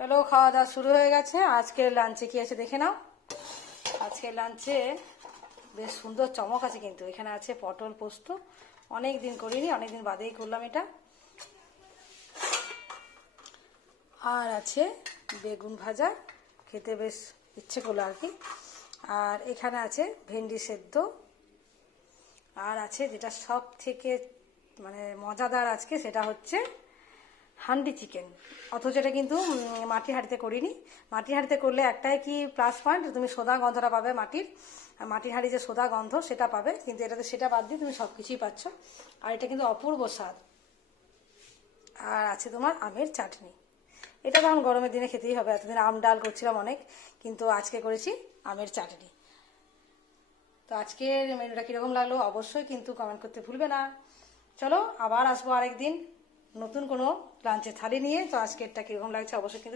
চলো, খাওয়া দাওয়া শুরু হয়ে গেছে। আজকের লাঞ্চে কি আছে দেখে নাও। আজকের লাঞ্চে বেশ সুন্দর চমক আছে, কিন্তু এখানে আছে পটল পোস্ত। অনেক দিন করিনি, অনেক দিন বাদেই করলাম এটা। আর আছে বেগুন ভাজা, খেতে বেশ ইচ্ছে করলো আর কি। আর এখানে আছে ভেন্ডি সেদ্ধ। আর আছে যেটা সব থেকে মানে মজাদার আজকে, সেটা হচ্ছে হান্ডি চিকেন। অথচ এটা কিন্তু মাটির হাঁড়িতে করিনি। মাটির হাঁড়িতে করলে একটাই কি প্লাস পয়েন্ট, তুমি সোদা গন্ধটা পাবে মাটির। আর মাটির হাঁড়ি যে সোদা গন্ধ সেটা পাবে, কিন্তু এটাতে সেটা বাদ দিয়ে তুমি সব কিছুই পাচ্ছ। আর এটা কিন্তু অপূর্ব স্বাদ। আর আছে তোমার আমের চাটনি। এটা তখন গরমের দিনে খেতেই হবে, এতদিন আম ডাল করছিলাম অনেক, কিন্তু আজকে করেছি আমের চাটনি। তো আজকের মেনুটা কীরকম লাগলো অবশ্যই কিন্তু কমেন্ট করতে ভুলবে না। চলো, আবার আসবো আরেকদিন নতুন কোনো লাঞ্চের থালি নিয়ে। তো আজকেরটা কীরকম লাগছে অবশ্যই কিন্তু